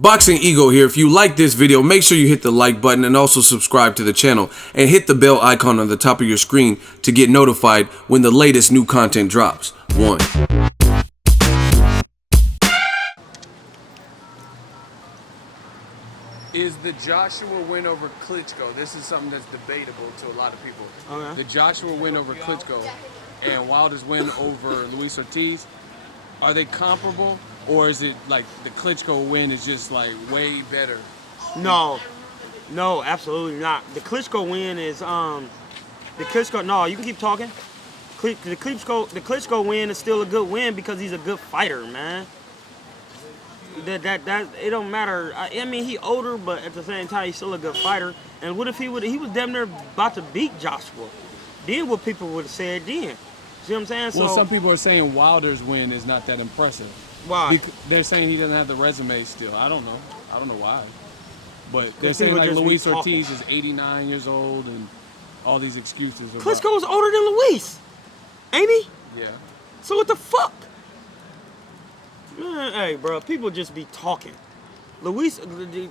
Boxingego here. If you like this video, make sure you hit the like button and also subscribe to the channel and hit the bell icon on the top of your screen to get notified when the latest new content drops. Is the Joshua win over Klitschko? This is something that's debatable to a lot of people. Okay. The Joshua win over Klitschko and Wilder's win over Luis Ortiz, are they comparable, or is it like the Klitschko win is just like way better? No, absolutely not. The Klitschko win is the Klitschko. No, you can keep talking. The Klitschko win is still a good win because he's a good fighter, man. That it don't matter. I mean, he older, but at the same time, he's still a good fighter. And what if he was damn near about to beat Joshua? Then what people would have said then? See what I'm saying? Well, so, some people are saying Wilder's win is not that impressive. Why? They're saying he doesn't have the resume still. I don't know why. But they're saying people like just Luis be talking. Ortiz is 89 years old and all these excuses. About, Klitschko's older than Luis, ain't he? Yeah. So what the fuck? Man, hey, bro, people just be talking. Wladimir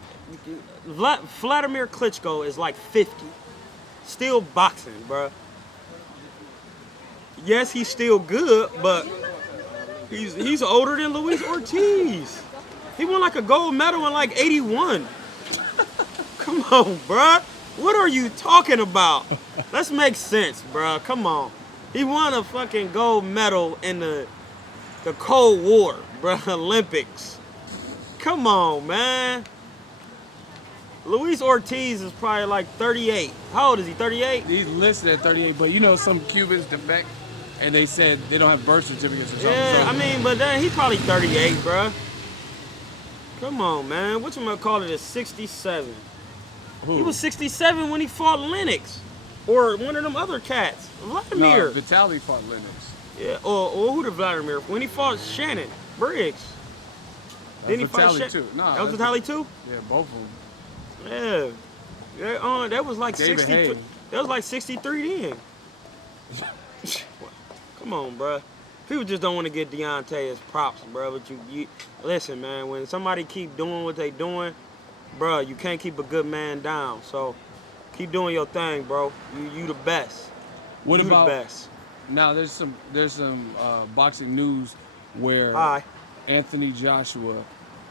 Klitschko is like 50. Still boxing, bro. Yes, he's still good, but he's older than Luis Ortiz. He won like a gold medal in like 81. Come on, bro. What are you talking about? Let's make sense, bro. Come on. He won a fucking gold medal in the Cold War, bro. Olympics. Come on, man. Luis Ortiz is probably like 38. How old is he? 38? He's listed at 38, but you know some Cubans defect, and they said they don't have birth certificates or something. Yeah, so, I mean, but then he's probably 38, bro. Come on, man. What you gonna call it? Is 67. who? He was 67 when he fought Lennox, or one of them other cats, Vladimir. No, Vitaly fought Lennox. Yeah, or who did Vladimir? When he fought Shannon Briggs. Didn't he fight Vitaly Shannon? too. No, That was Vitaly too? Yeah, both of them. Yeah. That was like David 63. Haye. That was like 63 then. Come on, bro. People just don't want to get Deontay his props, bro. But you listen, man. When somebody keep doing what they doing, bro, you can't keep a good man down. So keep doing your thing, bro. You the best. What you about the best? now? There's some boxing news where Hi. Anthony Joshua,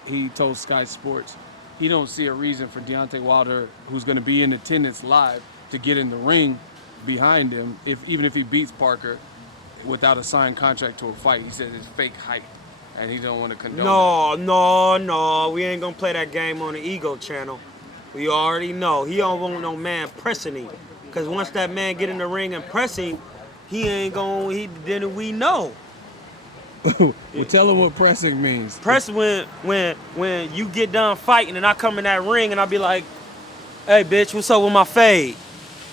he told Sky Sports he don't see a reason for Deontay Wilder, who's going to be in attendance live, to get in the ring behind him, even if he beats Parker without a signed contract to a fight. He said it's fake hype, and he don't want to condone it. No. We ain't gonna play that game on the Ego channel. We already know. He don't want no man pressing him. Cause once that man get in the ring and press him, then we know. Well, tell him what pressing means. Press when you get done fighting and I come in that ring and I be like, hey bitch, what's up with my fade?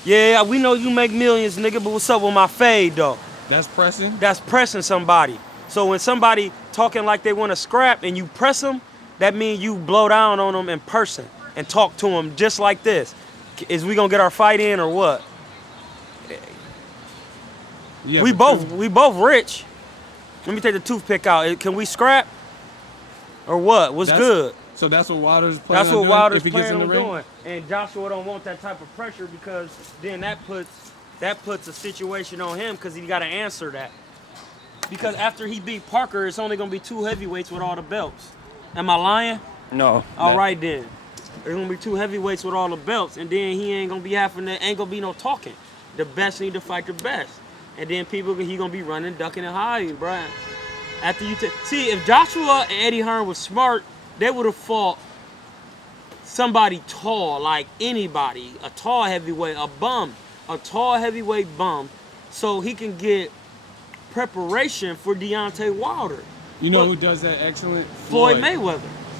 Yeah, we know you make millions, nigga, but what's up with my fade though? That's pressing? That's pressing somebody. So when somebody talking like they want to scrap and you press them, that means you blow down on them in person and talk to them just like this. Is we gonna get our fight in or what? Yeah, we both rich. Let me take the toothpick out. Can we scrap or what? What's good? So that's what Wilder's planning That's what on doing Wilder's if he gets in planning the on ring? doing. And Joshua don't want that type of pressure because then that puts a situation on him because he got to answer that. Because after he beat Parker, it's only going to be 2 heavyweights with all the belts. Am I lying? No. All right then. There's going to be 2 heavyweights with all the belts, and then he ain't going to be ain't going to be no talking. The best need to fight the best. And then he going to be running, ducking, and hiding, bro. After you see, if Joshua and Eddie Hearn was smart, they would have fought somebody tall, like anybody, a tall heavyweight, a tall heavyweight bum, so he can get preparation for Deontay Wilder. You know who does that excellent? Floyd Mayweather.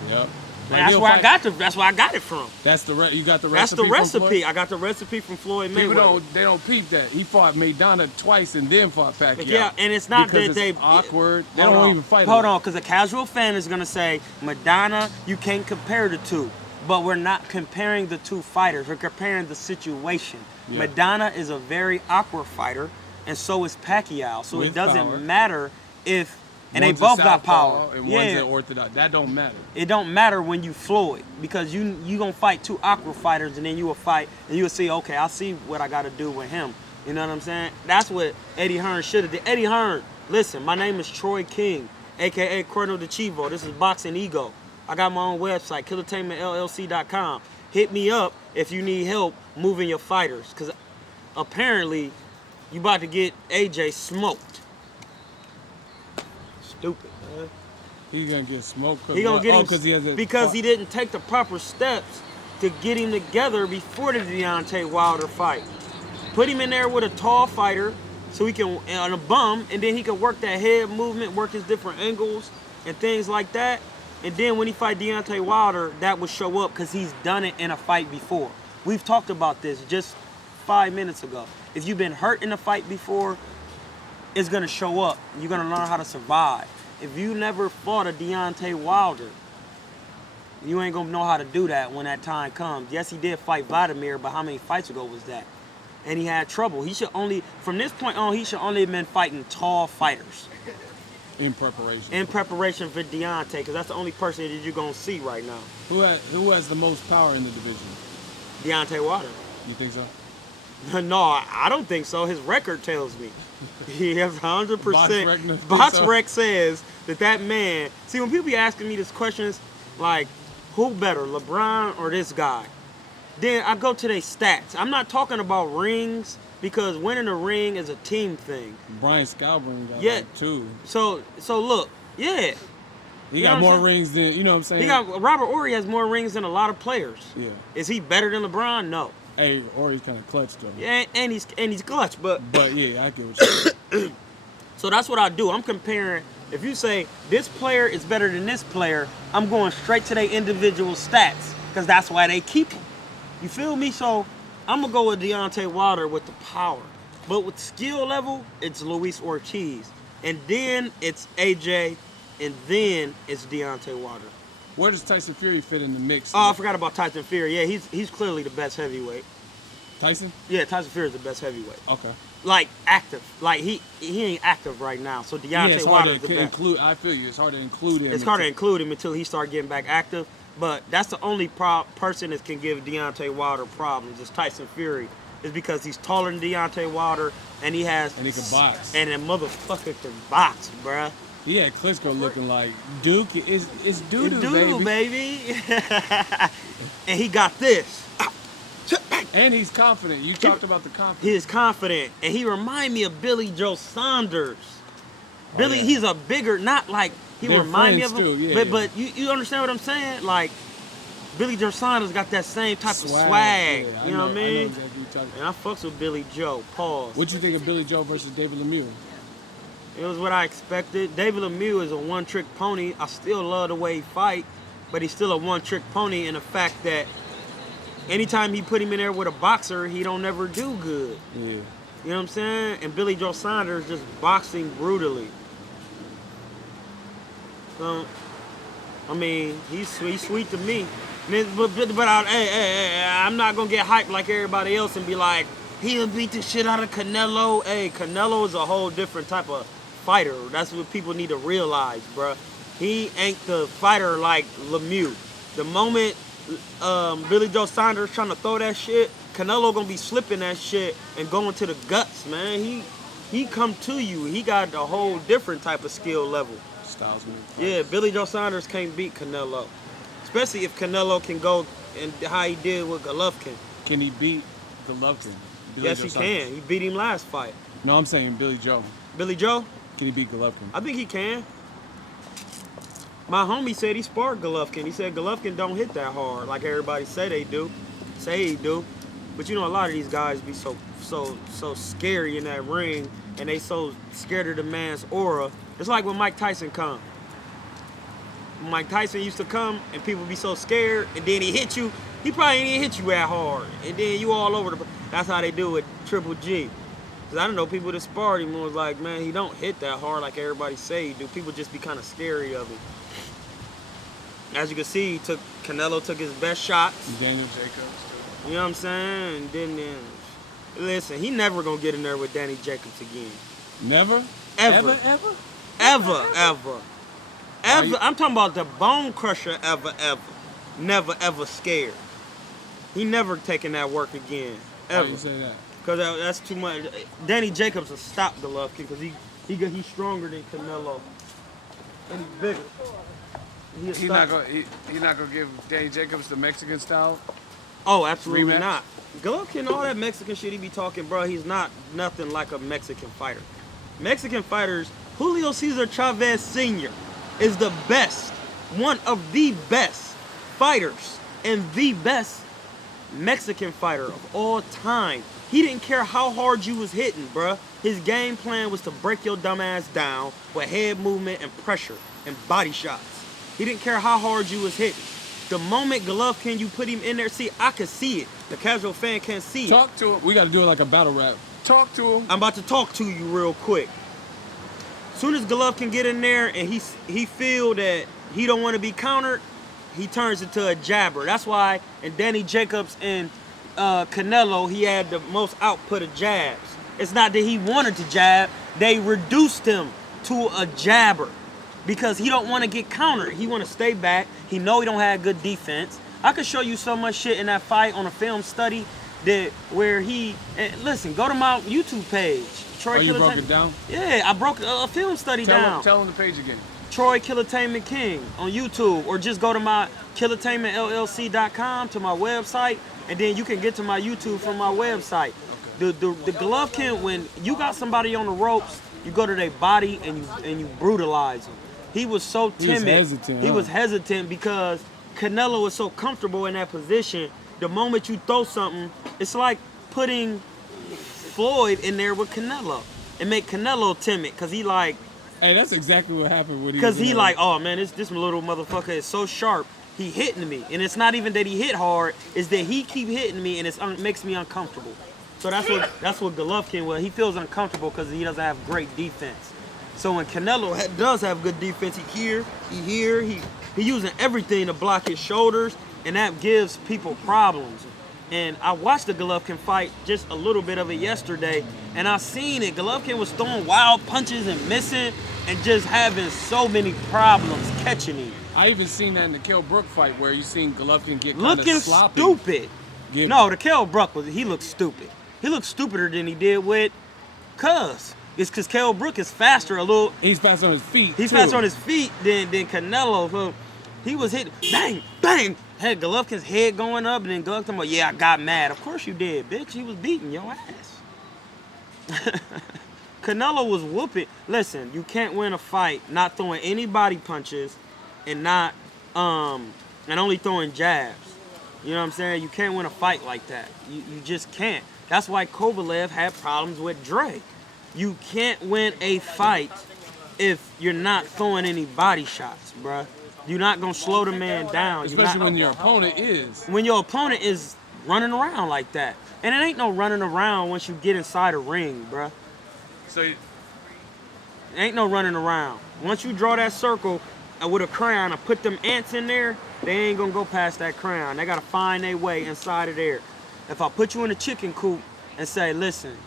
Yep. That's where I got it from. That's you got the recipe. That's the from recipe. Floyd? I got the recipe from Floyd Mayweather. People don't peep that he fought Maidana twice and then fought Pacquiao. Yeah, and it's not because that it's awkward. They Hold don't on. even fight. Hold on, because a casual fan is gonna say Madonna, you can't compare the two. But we're not comparing the two fighters. We're comparing the situation. Yeah. Madonna is a very awkward fighter, and so is Pacquiao. So With it doesn't power. matter if One's they a both got southpaw power. and one's an orthodox. That don't matter. It don't matter when you Floyd, because you gonna fight two aqua fighters, and then you will fight and you'll see, okay, I see what I gotta do with him. You know what I'm saying? That's what Eddie Hearn should have did. Eddie Hearn, listen, my name is Troy King, aka Corno de Chivo. This is Boxingego. I got my own website, killertainmentllc.com. Hit me up if you need help moving your fighters, because apparently you about to get AJ smoked. Stupid, man. He's gonna get smoked because he didn't take the proper steps to get him together before the Deontay Wilder fight. Put him in there with a tall fighter so he can, on a bum, and then he can work that head movement, work his different angles and things like that. And then when he fight Deontay Wilder, that would show up because he's done it in a fight before. We've talked about this just 5 minutes ago. If you've been hurt in a fight before, it's gonna show up. You're gonna learn how to survive. If you never fought a Deontay Wilder, you ain't gonna know how to do that when that time comes. Yes, he did fight Wladimir, but how many fights ago was that? And he had trouble. He should only, from this point on, he should only have been fighting tall fighters. In preparation. In preparation for Deontay, because that's the only person that you're gonna see right now. Who has the most power in the division? Deontay Wilder. You think so? No, I don't think so. His record tells me. He has 100%. BoxRec says that man. See, when people be asking me these questions, like, who better, LeBron or this guy? Then I go to their stats. I'm not talking about rings, because winning a ring is a team thing. Brian Scalbring got like 2. So look, yeah. He got more rings than, you know what I'm saying? Robert Horry has more rings than a lot of players. Yeah. Is he better than LeBron? No. Hey, Horry's kind of clutch though. Yeah, and he's clutch, but yeah, I get what you're saying. So that's what I do. I'm comparing. If you say this player is better than this player, I'm going straight to their individual stats, because that's why they keep him. You feel me? So I'm gonna go with Deontay Wilder with the power, but with skill level, it's Luis Ortiz, and then it's AJ, and then it's Deontay Wilder. Where does Tyson Fury fit in the mix? Oh, I forgot about Tyson Fury. Yeah, he's clearly the best heavyweight. Tyson? Yeah, Tyson Fury is the best heavyweight. Okay. Like active. Like he ain't active right now. So Deontay Wilder is the best. I feel you. It's hard to include him. It's hard to include him until he start getting back active. But that's the only person that can give Deontay Wilder problems is Tyson Fury. Is because he's taller than Deontay Wilder, and he can box. And that motherfucker can box, bruh. He had Klitschko looking like Duke. It's doo-doo, baby. And he got this. And he's confident. You talked about the confidence. He is confident. And he remind me of Billy Joe Saunders. He's a bigger, not like, he remind me of him. Too, but you understand what I'm saying? Like, Billy Joe Saunders got that same type of swag. Yeah, you know what I mean? Exactly and I fucks with Billy Joe. Pause. What you think of Billy Joe versus David Lemieux? It was what I expected. David Lemieux is a one-trick pony. I still love the way he fight, but he's still a one-trick pony in the fact that anytime he put him in there with a boxer, he don't never do good. Yeah. You know what I'm saying? And Billy Joe Saunders just boxing brutally. So, I mean, he's sweet to me. But I'm not gonna get hyped like everybody else and be like, he'll beat the shit out of Canelo. Hey, Canelo is a whole different type of fighter. That's what people need to realize, bruh. He ain't the fighter like Lemieux. The moment Billy Joe Saunders trying to throw that shit, Canelo gonna be slipping that shit and going to the guts, man. He come to you. He got a whole different type of skill level. Styles, man. Yeah, Billy Joe Saunders can't beat Canelo. Especially if Canelo can go and how he did with Golovkin. Can he beat Golovkin? Yes, he can. He beat him last fight. No, I'm saying Billy Joe. Billy Joe? Can he beat Golovkin? I think he can. My homie said he sparred Golovkin. He said Golovkin don't hit that hard like everybody say they do. Say he do. But you know, a lot of these guys be so scary in that ring, and they so scared of the man's aura. It's like when Mike Tyson come. Mike Tyson used to come, and people be so scared, and then he hit you. He probably didn't hit you that hard, and then you all over the. That's how they do with Triple G. Cause I don't know, people that sparred him was like, man, he don't hit that hard like everybody say he do. People just be kind of scary of him. As you can see, Canelo took his best shots. Daniel Jacobs. You know what I'm saying? And then listen, he never gonna get in there with Danny Jacobs again. Never? Ever. Ever. I'm talking about the bone crusher ever. Never, ever scared. He never taking that work again. Ever. Why you say that? Because that's too much. Danny Jacobs will stop Golovkin because he's stronger than Canelo. And he's bigger. He's not gonna give Danny Jacobs the Mexican style. Oh, absolutely rematch? not. Golovkin, all that Mexican shit he be talking, bro, he's not nothing like a Mexican fighter. Mexican fighters, Julio Cesar Chavez Sr. is the best, one of the best fighters and the best Mexican fighter of all time. He didn't care how hard you was hitting, bruh. His game plan was to break your dumb ass down with head movement and pressure and body shots. He didn't care how hard you was hitting. The moment Golovkin, you put him in there, see, I could see it. The casual fan can't see it. Talk to him. We got to do it like a battle rap. Talk to him. I'm about to talk to you real quick. Soon as Golovkin get in there and he feel that he don't want to be countered, he turns into a jabber. That's why in Danny Jacobs and Canelo, he had the most output of jabs. It's not that he wanted to jab. They reduced him to a jabber because he don't want to get countered. He want to stay back. He know he don't have good defense. I could show you so much shit in that fight on a film study that where he, listen, go to my YouTube page. Troy you broke it down? Yeah, I broke a film study down. Tell him the page again. Troy Killertainment King on YouTube, or just go to my killertainmentllc.com to my website, and then you can get to my YouTube from my website. Okay. The Golovkin, when you got somebody on the ropes, you go to their body and you brutalize them. He was so timid. He was hesitant because Canelo was so comfortable in that position. The moment you throw something, it's like putting Floyd in there with Canelo and make Canelo timid because he like. Hey, that's exactly what happened with him. Because he like, oh man, this little motherfucker is so sharp. He hitting me, and it's not even that he hit hard. It's that he keep hitting me, and it makes me uncomfortable. So that's what Golovkin was. He feels uncomfortable because he doesn't have great defense. So when Canelo does have good defense, he using everything to block his shoulders, and that gives people problems. And I watched the Golovkin fight, just a little bit of it yesterday, and I seen it. Golovkin was throwing wild punches and missing and just having so many problems catching him. I even seen that in the Kell Brook fight where you seen Golovkin get kind looking of sloppy. Stupid. No, the Kell Brook he looked stupid. He looked stupider than he did with Cuz. It's because Kell Brook is faster a little. He's faster on his feet. He's faster on his feet than Canelo. So he was hitting, bang, bang. Had Golovkin's head going up, and then Golovkin like, yeah, I got mad. Of course you did, bitch. He was beating your ass. Canelo was whooping. Listen, you can't win a fight not throwing any body punches and not and only throwing jabs. You know what I'm saying? You can't win a fight like that. You just can't. That's why Kovalev had problems with Dre. You can't win a fight if you're not throwing any body shots, bruh. You're not going to slow the man down. Especially when your opponent is. When your opponent is running around like that. And it ain't no running around once you get inside a ring, bruh. So ain't no running around. Once you draw that circle with a crayon and put them ants in there, they ain't going to go past that crayon. They got to find their way inside of there. If I put you in a chicken coop and say, listen,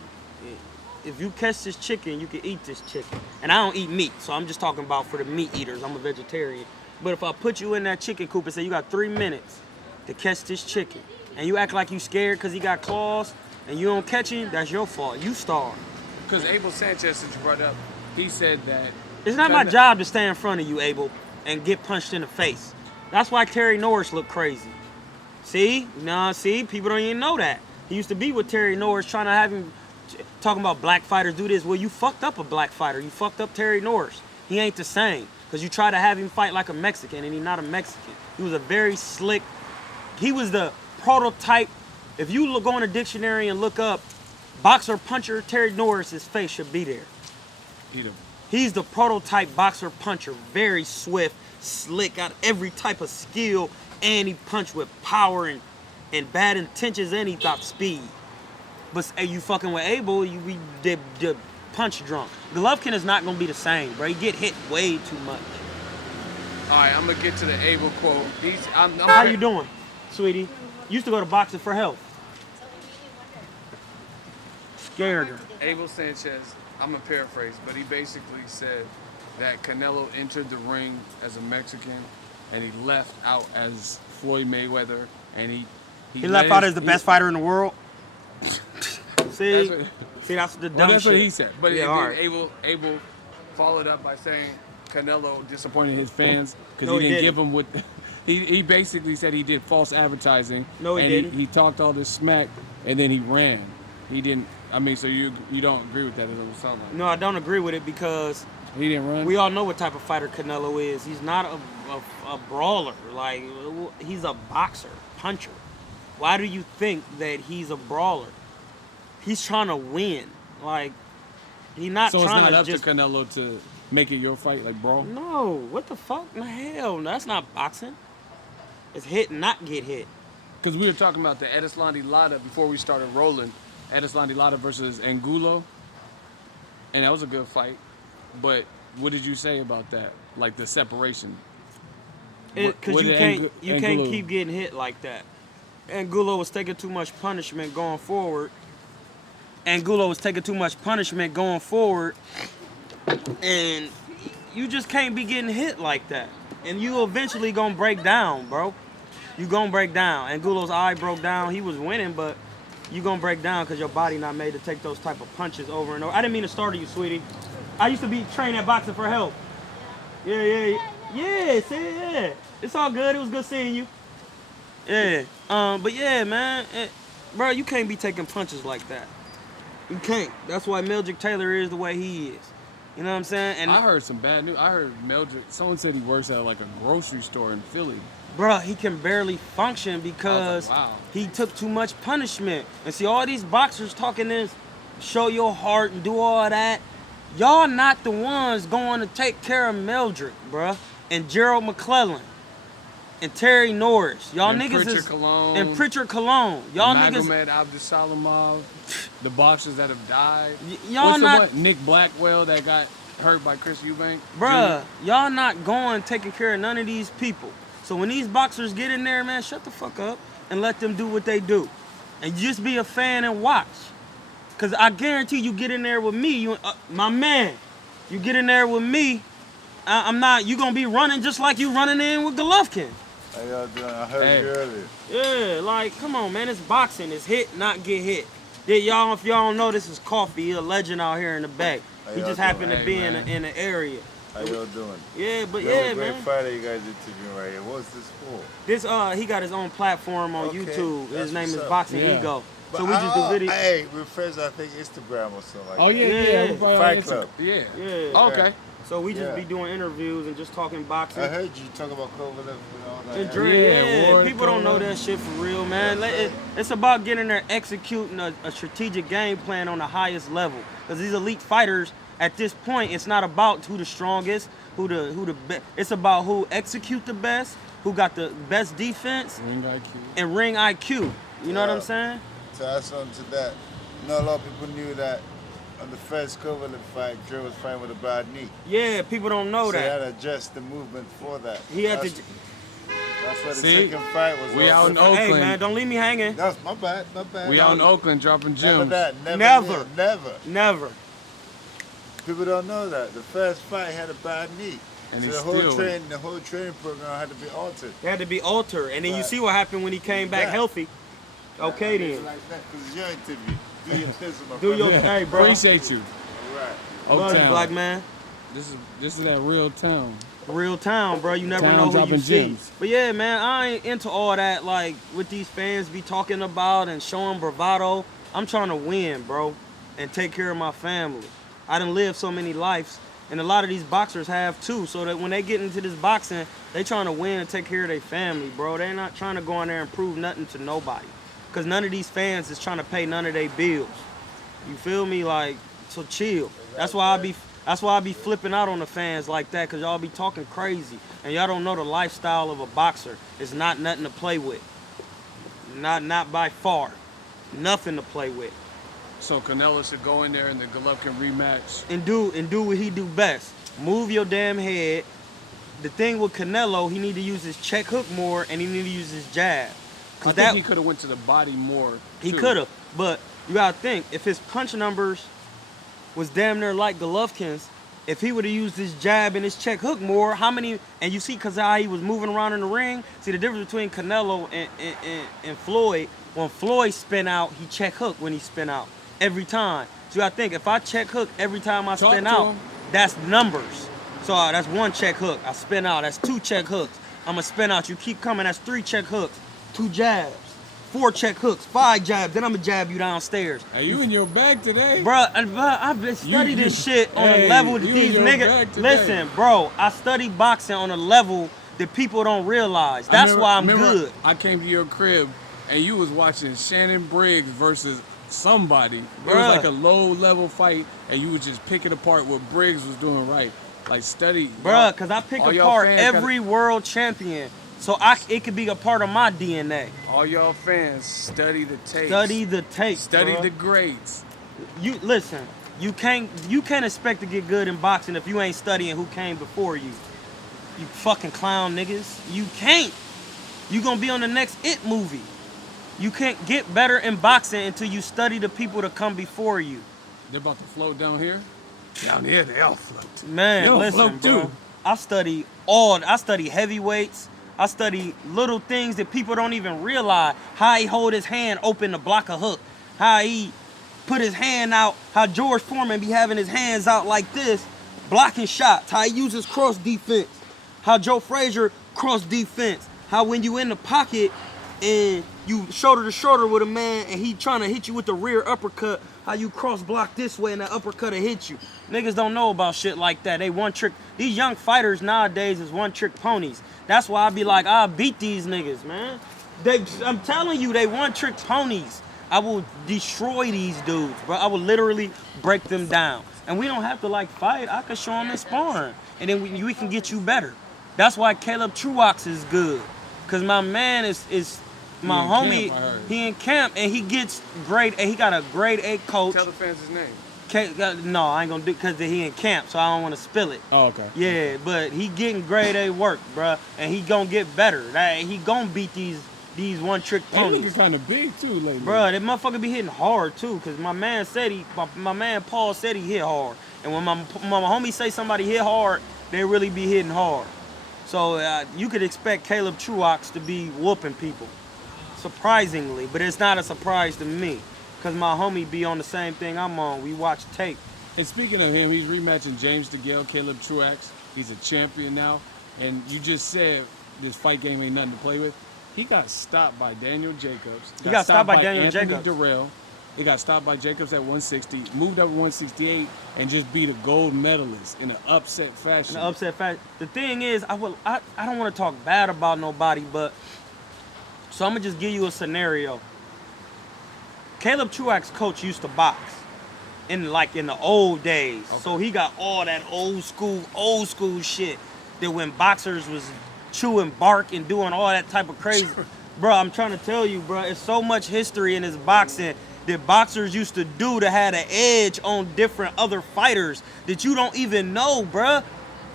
if you catch this chicken, you can eat this chicken. And I don't eat meat, so I'm just talking about for the meat eaters. I'm a vegetarian. But if I put you in that chicken coop and say you got 3 minutes to catch this chicken, and you act like you scared because he got claws, and you don't catch him, that's your fault. You starve. Because Abel Sanchez, since you brought up, he said that... It's not my job to stand in front of you, Abel, and get punched in the face. That's why Terry Norris looked crazy. See? See? People don't even know that. He used to be with Terry Norris trying to have him talking about black fighters do this. Well, you fucked up a black fighter. You fucked up Terry Norris. He ain't the same. Because you try to have him fight like a Mexican, and he's not a Mexican. He was a very slick... He was the prototype. If you go in a dictionary and look up boxer puncher, Terry Norris' face should be there. He's the prototype boxer puncher. Very swift, slick, got every type of skill, and he punched with power and bad intentions, and he got speed. But you fucking with Abel, you did punch drunk. Golovkin is not gonna be the same, bro. He get hit way too much. All right, I'm gonna get to the Abel quote. How you doing, sweetie? Used to go to Boxing for Health. Scared her. Abel Sanchez, I'm gonna paraphrase, but he basically said that Canelo entered the ring as a Mexican and he left out as Floyd Mayweather, and he left out as the best fighter in the world. See, that's the dumb well, that's shit. what he said. But yeah, then right. Abel followed up by saying Canelo disappointed his fans because No, he didn't he give them what. He basically said he did false advertising. No, he and didn't. He talked all this smack, and then he ran. He didn't. I mean, so you don't agree with that? It was something like No, I don't agree with it because he didn't run. we all know what type of fighter Canelo is. He's not a brawler. Like, he's a boxer, puncher. Why do you think that he's a brawler? He's trying to win. Like, he's not so trying it's not to up to Canelo to make it your fight, like brawl. No, what the fuck? No, hell, that's not boxing. It's hit, not get hit. Because we were talking about the Edeslandi Lara before we started rolling. Edeslandi Lara versus Angulo. And that was a good fight. But what did you say about that? Like the separation? Because you can't keep getting hit like that. Angulo was taking too much punishment going forward. And you just can't be getting hit like that. And you eventually gonna break down, bro. You gonna break down. Angulo's eye broke down. He was winning, but you gonna break down because your body not made to take those type of punches over and over. I didn't mean to startle you, sweetie. I used to be trained at boxing for health. Yeah. It's all good. It was good seeing you. Yeah. But yeah, man. Bro, you can't be taking punches like that. You can't. That's why Mildred Taylor is the way he is. You know what I'm saying? And I heard some bad news. I heard Mildred, someone said he works at like a grocery store in Philly. Bruh, he can barely function because he took too much punishment. And see, all these boxers talking this, show your heart and do all that. Y'all not the ones going to take care of Mildred, bruh. And Gerald McClellan. And Terry Norris. Y'all and niggas Pritchard is... Cologne, and Pritchard Cologne. Y'all niggas... Magomed Abdusalamov. The boxers that have died. Y'all What's not... the one? Nick Blackwell that got hurt by Chris Eubank. Bruh, y'all not going taking care of none of these people. So when these boxers get in there, man, shut the fuck up and let them do what they do. And just be a fan and watch. Because I guarantee you get in there with me, my man, you get in there with me, you going to be running just like you running in with Golovkin. How y'all doing? I heard you earlier. Yeah, like, come on, man, it's boxing. It's hit, not get hit. Yeah, y'all, if y'all don't know, this is Coffee. He's a legend out here in the back. He just happened to be in the area. How y'all doing? Yeah, but Great man. fighter you guys interviewing right here. What's this for? This he got his own platform on YouTube. His name is Boxingego. But So we just do videos. Hey, we're friends. I think Instagram or something like that. Oh yeah. Fight Club. Yeah. Yeah. Okay. So we just be doing interviews and just talking boxing. I heard you talk about COVID and all that. And Dre, people don't know that shit for real, man. It's about getting there, executing a strategic game plan on the highest level. Because these elite fighters, at this point, it's not about who the strongest, who the best. It's about who execute the best, who got the best defense, and ring IQ. You know what I'm saying? To add something to that, a lot of people knew that on the first COVID fight, Dre was fighting with a bad knee. Yeah, people don't know So that. he had to adjust the movement for that. He had to. That's why the second fight was. We out in Oakland. Hey man, don't leave me hanging. That's my bad. We out in Oakland dropping gems. Never. People don't know that. The first fight had a bad knee. And so the whole training program had to be altered. It had to be altered. And then you see what happened when he came back healthy. Okay then. Like that, because it's your interview. Do your thing, my Do your friend. hey, bro. Appreciate you. All right. Love you, black man. This is that real town. Real town, bro. You never Town know who dropping you see. gems. But yeah, man, I ain't into all that, like, what these fans be talking about and showing bravado. I'm trying to win, bro, and take care of my family. I done lived so many lives, and a lot of these boxers have too, so that when they get into this boxing, they trying to win and take care of their family, bro. They not trying to go in there and prove nothing to nobody. Because none of these fans is trying to pay none of their bills. You feel me? Like, so chill. That's why I be flipping out on the fans like that, because y'all be talking crazy. And y'all don't know the lifestyle of a boxer. It's not nothing to play with. Not by far. Nothing to play with. So Canelo should go in there in the Golovkin rematch. And do what he do best. Move your damn head. The thing with Canelo, he need to use his check hook more, and he need to use his jab. I think he could have went to the body more. He could have, but you gotta think, if his punch numbers was damn near like Golovkin's, if he would have used his jab and his check hook more, how many, and you see because how he was moving around in the ring, see the difference between Canelo and Floyd, when Floyd spin out, he check hook when he spin out, every time. So I think if I check hook every time I spin out, that's numbers. So that's 1 check hook, I spin out, that's 2 check hooks. I'm gonna spin out, you keep coming, that's 3 check hooks, 2 jabs, 4 check hooks, 5 jabs, then I'm gonna jab you downstairs. Are you in your bag today? Bro, I've been studying this shit on a level that these niggas. Listen, bro, I study boxing on a level that people don't realize. That's why I'm good. I came to your crib and you was watching Shannon Briggs versus somebody. It was like a low-level fight, and you was just picking apart what Briggs was doing right. Like, study. Bruh, because I pick apart every world champion. So it could be a part of my DNA. All y'all fans, study the tapes. Study the tapes, Study bro. the greats. You listen, you can't expect to get good in boxing if you ain't studying who came before you. You fucking clown niggas. You can't. You gonna be on the next It movie. You can't get better in boxing until you study the people that come before you. They're about to float down here? Down here, they all float. Man, listen, bro. I study heavyweights. I study little things that people don't even realize. How he hold his hand open to block a hook. How he put his hand out. How George Foreman be having his hands out like this, blocking shots. How he uses cross defense. How Joe Frazier cross defense. How when you in the pocket and you shoulder to shoulder with a man and he trying to hit you with the rear uppercut, how you cross block this way and that uppercut will hit you. Niggas don't know about shit like that. They one trick. These young fighters nowadays is one trick ponies. That's why I be like, I'll beat these niggas, man. I'm telling you, they one trick ponies. I will destroy these dudes, bro. I will literally break them down. And we don't have to like fight. I can show them in sparring. And then we can get you better. That's why Caleb Truax is good. Cause my man is my homie, he in camp and he gets grade A. He got a grade A coach. Tell the fans his name. No, I ain't gonna do it because he in camp, so I don't want to spill it. Oh, okay. Yeah, but he getting grade A work, bruh, and he gonna get better. He gonna beat these one trick ponies. He looking kind of big too lately. Bruh, that motherfucker be hitting hard too, cause my man Paul said he hit hard, and when my homie say somebody hit hard, they really be hitting hard. So you could expect Caleb Truax to be whooping people. Surprisingly, but it's not a surprise to me because my homie be on the same thing I'm on. We watch tape. And speaking of him, he's rematching James DeGale, Caleb Truax. He's a champion now. And you just said this fight game ain't nothing to play with. He got stopped by Daniel Jacobs. He got stopped by Daniel Anthony Jacobs. Durrell. He got stopped by Jacobs at 160, moved up to 168, and just beat a gold medalist in an upset fashion. The thing is, I don't want to talk bad about nobody, but so I'm gonna just give you a scenario. Caleb Truax's coach used to box in the old days, okay. So he got all that old school shit that when boxers was chewing bark and doing all that type of crazy. Bro, I'm trying to tell you, bro, it's so much history in this boxing that boxers used to do to have an edge on different other fighters that you don't even know, bro.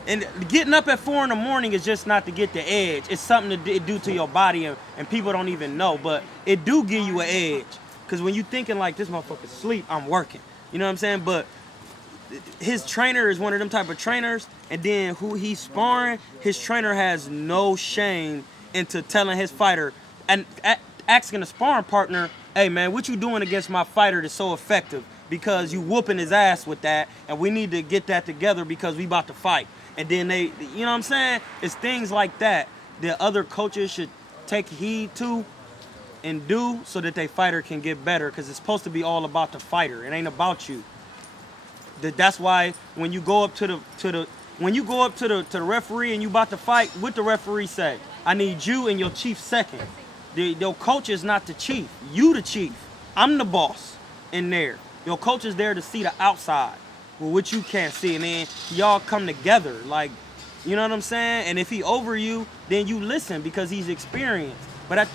And getting up at 4 in the morning is just not to get the edge. It's something to do to your body, and people don't even know. But it do give you an edge. Because when you thinking like, this motherfucker sleep, I'm working. You know what I'm saying? But his trainer is one of them type of trainers. And then who he's sparring, his trainer has no shame into telling his fighter and asking a sparring partner, hey, man, what you doing against my fighter that's so effective? Because you whooping his ass with that, and we need to get that together because we about to fight. And then they, you know what I'm saying? It's things like that other coaches should take heed to and do so that their fighter can get better, because it's supposed to be all about the fighter. It ain't about you. That's why when you go up to the referee and you about to fight, what the referee say? I need you and your chief second. Your coach is not the chief. You the chief. I'm the boss in there. Your coach is there to see the outside, well, what you can't see, and then y'all come together, like, you know what I'm saying? And if he over you, then you listen because he's experienced. But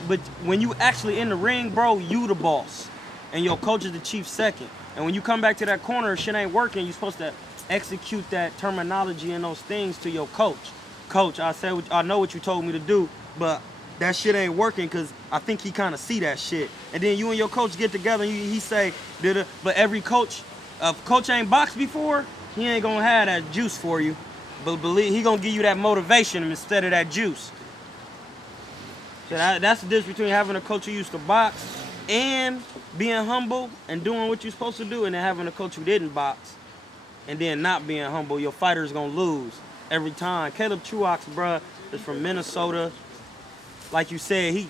when you actually in the ring, bro, you the boss, and your coach is the chief second. And when you come back to that corner, shit ain't working. You're supposed to execute that terminology and those things to your coach. Coach, I know what you told me to do, but that shit ain't working because I think he kind of see that shit. And then you and your coach get together and he say, but every coach, if coach ain't boxed before, he ain't gonna have that juice for you. But believe he gonna give you that motivation instead of that juice. So that's the difference between having a coach who used to box and being humble and doing what you're supposed to do, and then having a coach who didn't box and then not being humble. Your fighter's gonna lose every time. Caleb Truax, bruh, is from Minnesota. Like you said, he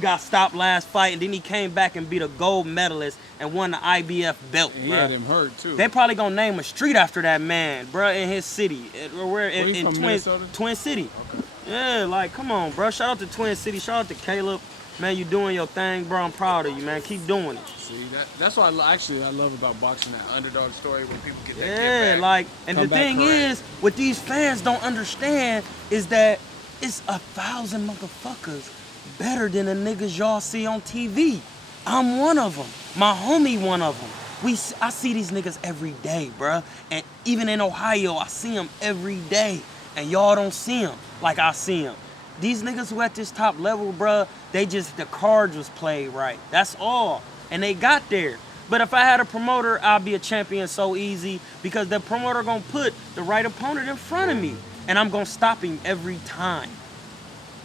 got stopped last fight, and then he came back and beat a gold medalist and won the IBF belt. And he had him hurt too. They probably gonna name a street after that man, bruh, in his city. We're in Twin City. Okay. Yeah, like, come on, bro. Shout out to Twin City. Shout out to Caleb. Man, you doing your thing, bro. I'm proud of you, man. Keep doing it. See, that's what I love about boxing, that underdog story when people get that yeah, back, like, and the thing is, what these fans don't understand is that it's 1,000 motherfuckers better than the niggas y'all see on TV. I'm one of them. My homie one of them. I see these niggas every day, bruh. And even in Ohio, I see them every day. And y'all don't see them like I see them. These niggas who at this top level, bruh, the cards was played right. That's all. And they got there. But if I had a promoter, I'd be a champion so easy, because the promoter gonna put the right opponent in front of me. And I'm gonna stop him every time.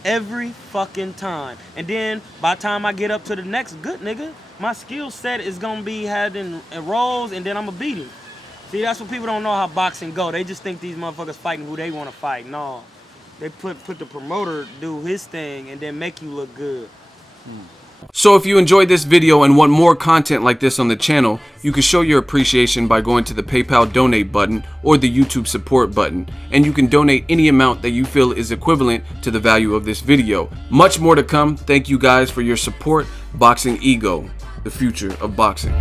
Every fucking time. And then by the time I get up to the next good nigga, my skill set is gonna be having rolls, and then I'm gonna beat him. See, that's what people don't know how boxing go. They just think these motherfuckers fighting who they want to fight. No, they put the promoter do his thing and then make you look good. So if you enjoyed this video and want more content like this on the channel, you can show your appreciation by going to the PayPal donate button or the YouTube support button, and you can donate any amount that you feel is equivalent to the value of this video. Much more to come. Thank you guys for your support. Boxingego, the future of boxing.